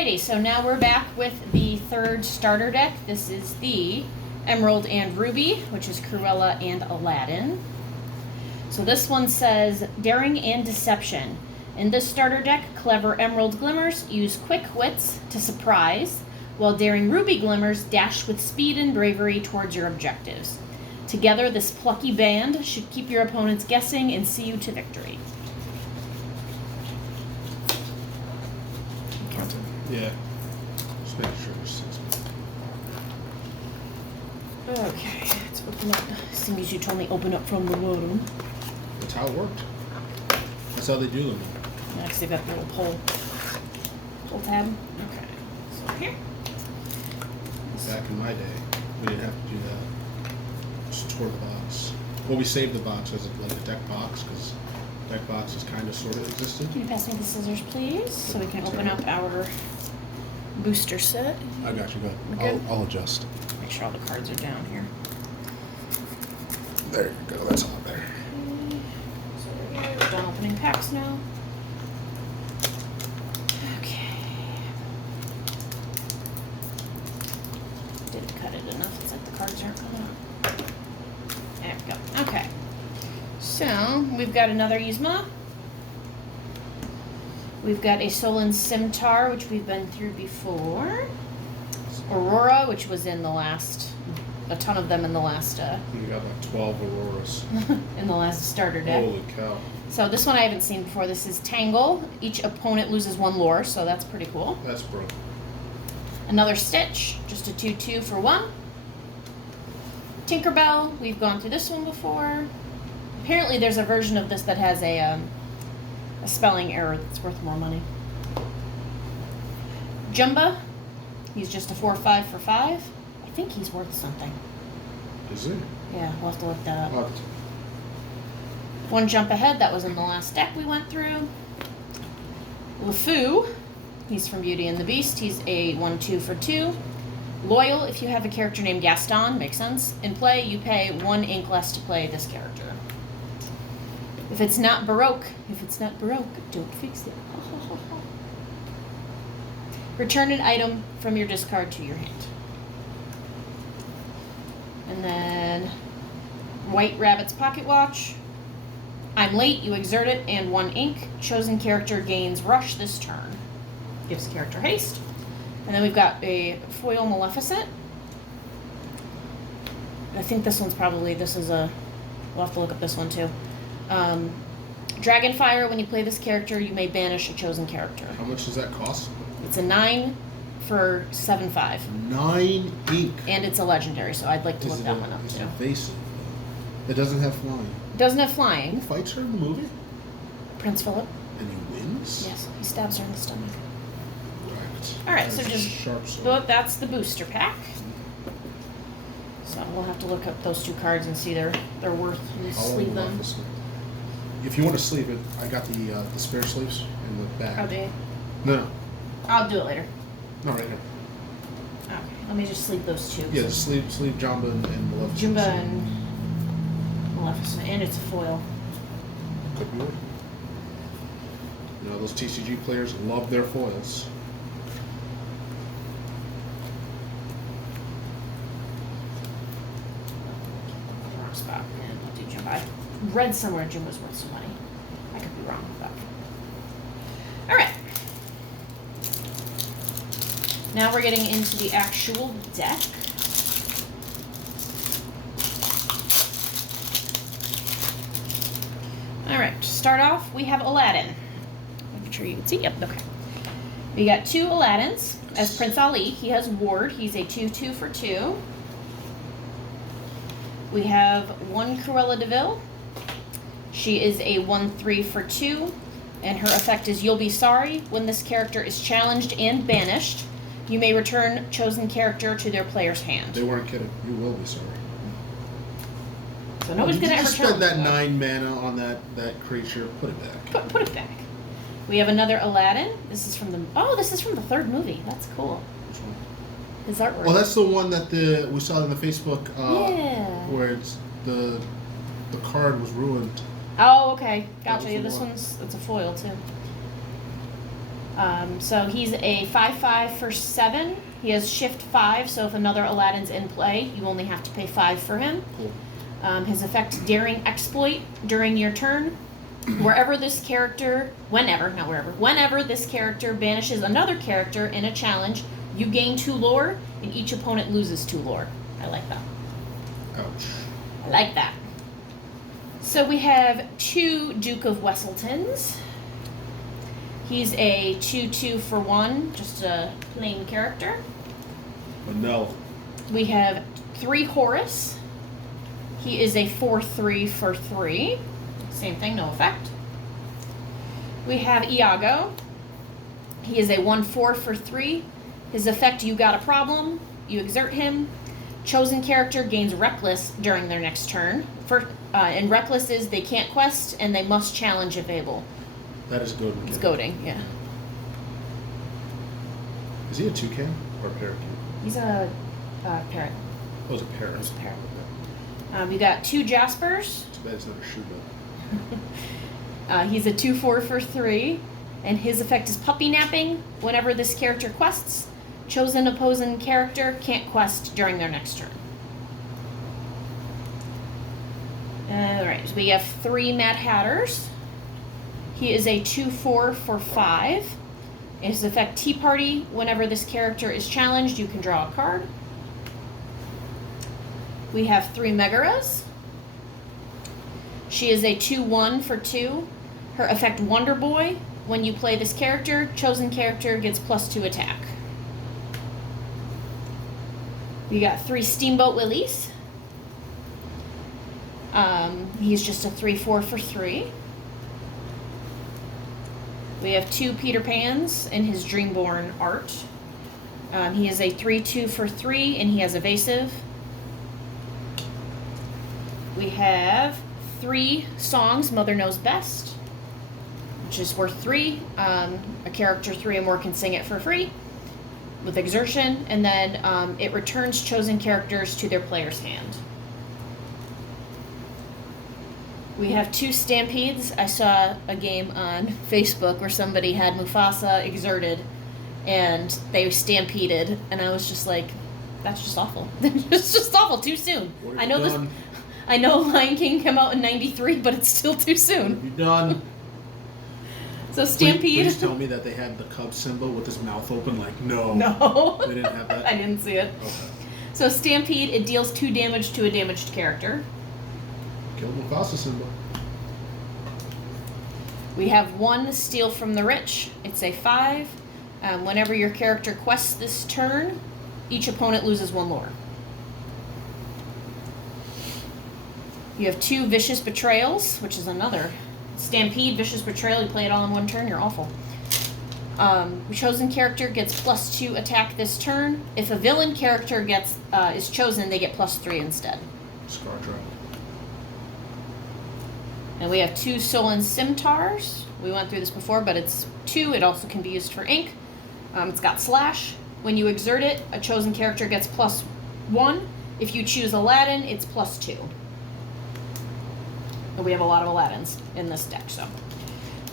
Alrighty, so now we're back with the third starter deck. This is the Emerald and Ruby, which is Cruella and Aladdin. So this one says, Daring and Deception. In this starter deck, clever Emerald Glimmers use quick wits to surprise, while daring Ruby Glimmers dash with speed and bravery towards your objectives. Together, this plucky band should keep your opponents guessing and see you to victory. Yeah. Just make sure this is... Okay, let's open up. Seems you told me open up from the bottom. That's how it worked. That's how they do them. Next, they've got the little pull tab. Okay, so here. Back in my day, we didn't have to do that. Just tore the box. Well, we saved the box as like a deck box because deck boxes kind of sort of existed. Can you pass me the scissors, please, so we can open up our booster set? I got you. Good. I'll adjust. Make sure all the cards are down here. There you go. That's all there. So there we go. We're done opening packs now. Okay. Didn't cut it enough. It's like the cards aren't coming up. There we go. Okay. So we've got another Yzma. We've got a Solon Scimitar, which we've been through before. Aurora, which was in the last, a ton of them in the last. You got like 12 Auroras. In the last starter deck. Holy cow. So this one I haven't seen before. This is Tangle. Each opponent loses one lore, so that's pretty cool. That's broken. Another Stitch, just a 2/2 for 1. Tinkerbell, we've gone through this one before. Apparently there's a version of this that has a spelling error that's worth more money. Jumba, he's just a 4/5 for 5. I think he's worth something. Is it? Yeah, we'll have to look that up. What? One jump ahead, that was in the last deck we went through. LeFou, he's from Beauty and the Beast. He's a 1/2 for 2. Loyal, if you have a character named Gaston, makes sense. In play, you pay 1 ink less to play this character. If it's not Baroque, don't fix it. Return an item from your discard to your hand. And then White Rabbit's Pocket Watch. I'm late, you exert it, and 1 ink. Chosen character gains Rush this turn. Gives the character haste. And then we've got a foil Maleficent. I think this one's probably, we'll have to look up this one too. Dragonfire, when you play this character, you may banish a chosen character. How much does that cost? It's a 9 for 7/5. 9 ink. And it's a legendary, so I'd like to look that one up It's too. evasive. It doesn't have flying. It doesn't have Who flying. fights her in the movie? Prince Philip. And he wins? Yes, he stabs her in the stomach. Right. Alright, so That's a just, sharp sword. but that's the booster pack. So we'll have to look up those 2 cards and see their worth and How sleeve old them. was this? If you want to sleeve it, I got the spare sleeves in the back. Are they? No. I'll do it later. No, right here. Okay, let me just sleeve those 2. Yeah, the sleeve Jamba and Maleficent. Jumba and Maleficent, and it's a foil. Could be right. You know, those TCG players love their foils. Wrong spot. And I'll do Jumba. I read somewhere Jumba's worth some money. I could be wrong about that. Alright. Now we're getting into the actual deck. Alright, to start off, we have Aladdin. Make sure you can see. Yep, okay. We got 2 Aladdins. As Prince Ali, he has Ward. He's a 2/2 for 2. We have 1 Cruella de Vil. She is a 1/3 for 2. And her effect is You'll Be Sorry. When this character is challenged and banished, you may return chosen character to their player's hand. They weren't kidding. You will be sorry. So nobody's going to ever spend that challenge 9 mana on that creature. Put it back. Put it back. We have another Aladdin. This is from the 3rd movie. That's cool. Which one? His artwork. Oh, that's the one that we saw in the Facebook. Yeah. Where it's the card was ruined. Oh, okay. That Gotcha. was Yeah, the this one. it's a foil too. So he's a 5/5 for 7. He has shift 5, so if another Aladdin's in play, you only have to pay 5 for him. Cool. His effect, Daring Exploit. During your turn, whenever this character banishes another character in a challenge, you gain 2 lore, and each opponent loses 2 lore. I like that. Ouch. I like that. So we have 2 Duke of Wesseltons. He's a 2/2 for 1, just a plain character. No. We have 3 Horus. He is a 4/3 for 3. Same thing, no effect. We have Iago. He is a 1/4 for 3. His effect, you got a problem. You exert him. Chosen character gains Reckless during their next turn. And Reckless is they can't quest and they must challenge if able. That is goading. It's goading, yeah. Is he a toucan or a parakeet? He's a parrot. Oh, it's a parrot. He's a parrot. We got 2 Jaspers. Too bad it's not a shoe He's a 2/4 for 3, and his effect is Puppy Napping. Whenever this character quests, chosen opposing character can't quest during their next turn. Alright, so we have 3 Mad Hatters. He is a 2/4 for 5. His effect, Tea Party. Whenever this character is challenged, you can draw a card. We have 3 Megaras. She is a 2/1 for 2. Her effect, Wonder Boy. When you play this character, chosen character gets +2 attack. We got 3 Steamboat Willies. He's just a 3/4 for 3. We have 2 Peter Pans in his Dreamborn art. He is a 3/2 for 3, and he has evasive. We have 3 songs, Mother Knows Best, which is worth 3. A character 3 or more can sing it for free with exertion, and then it returns chosen characters to their player's hand. We have 2 Stampedes. I saw a game on Facebook where somebody had Mufasa exerted and they stampeded, and I was just like, that's just awful. It's just awful, too soon. I know this. I know Lion King came out in '93, but it's still too soon. You done? So Stampede. Please tell me that they had the cub symbol with his mouth open. Like no. No. They didn't have that. I didn't see it. Okay. So Stampede, it deals 2 damage to a damaged character. Kill Mufasa symbol. We have 1 Steal from the Rich. It's a 5. Whenever your character quests this turn, each opponent loses 1 lore. You have 2 Vicious Betrayals, which is another Stampede, Vicious Betrayal. You play it all in 1 turn, you're awful. Chosen character gets +2 attack this turn. If a villain character is chosen, they get +3 instead. Scar Trap. And we have 2 Solon Scimitars. We went through this before, but it's 2. It also can be used for ink. It's got Slash. When you exert it, a chosen character gets +1. If you choose Aladdin, it's +2. And we have a lot of Aladdins in this deck, so.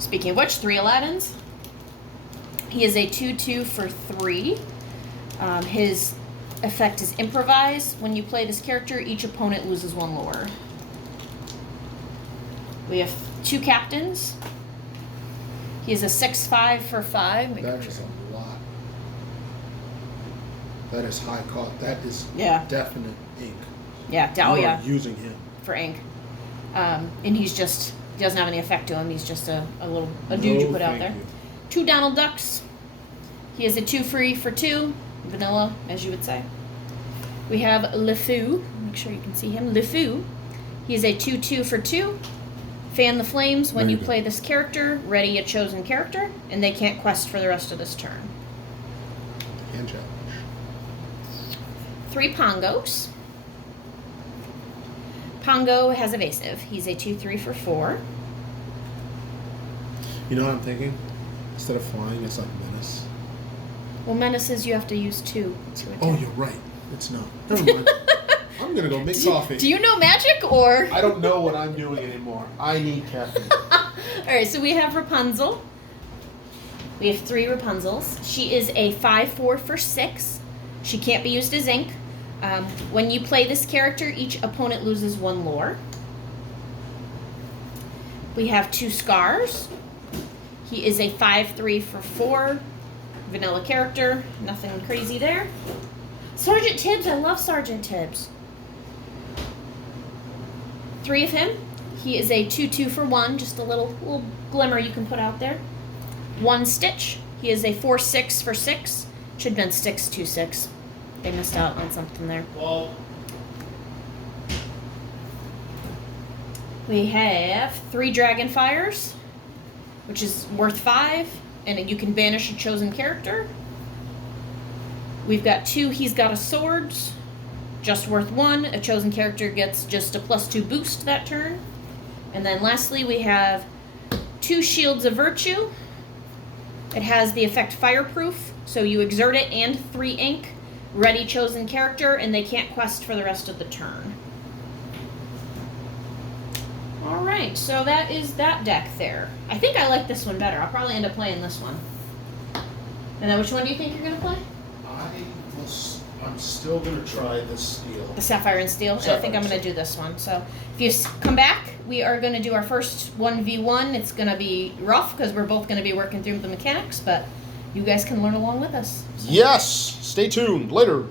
Speaking of which, 3 Aladdins. He is a 2/2 for 3. His effect is Improvise. When you play this character, each opponent loses 1 lore. We have 2 Captains. He is a 6/5 for 5. That is a lot. That is high cost. That is definite ink. Yeah, You are using him. for ink. And he doesn't have any effect to him. He's just a dude you put out there. 2 Donald Ducks. He is a 2/3 for 2. Vanilla, as you would say. We have LeFou. Make sure you can see him. LeFou. He is a 2/2 for 2. Fan the Flames. When you play this character, ready a chosen character, and they can't quest for the rest of this turn. Hand challenge. 3 Pongos. Pongo has evasive. He's a 2/3 for 4. You know what I'm thinking? Instead of flying, it's like Menace. Well, menaces you have to use 2 to attack. Oh, you're right. It's not. Never mind. I'm gonna go make coffee. Do you know magic or? I don't know what I'm doing anymore. I need caffeine. All right, so we have Rapunzel. We have 3 Rapunzels. She is a 5/4 for 6. She can't be used as ink. When you play this character, each opponent loses 1 lore. We have 2 Scars. He is a 5/3 for 4. Vanilla character. Nothing crazy there. Sergeant Tibbs. I love Sergeant Tibbs. 3 of him. He is a 2/2 for 1. Just a little glimmer you can put out there. 1 Stitch. He is a 4/6 for 6. Should have been Sticks 2/6. They missed out on something there. Well, We have 3 Dragonfires, which is worth 5, and you can banish a chosen character. We've got 2 He's Got a Swords, just worth 1. A chosen character gets just a +2 boost that turn. And then lastly, we have 2 Shields of Virtue. It has the effect Fireproof, so you exert it and 3 ink. Ready chosen character, and they can't quest for the rest of the turn. Alright, so that is that deck there. I think I like this one better. I'll probably end up playing this one. And then which one do you think you're going to play? I'm still gonna try the steel. The Sapphire and Steel. And I think I'm going to do this one. So if you come back, we are going to do our first 1v1. It's going to be rough because we're both going to be working through the mechanics, but you guys can learn along with us. Yes. Stay tuned. Later.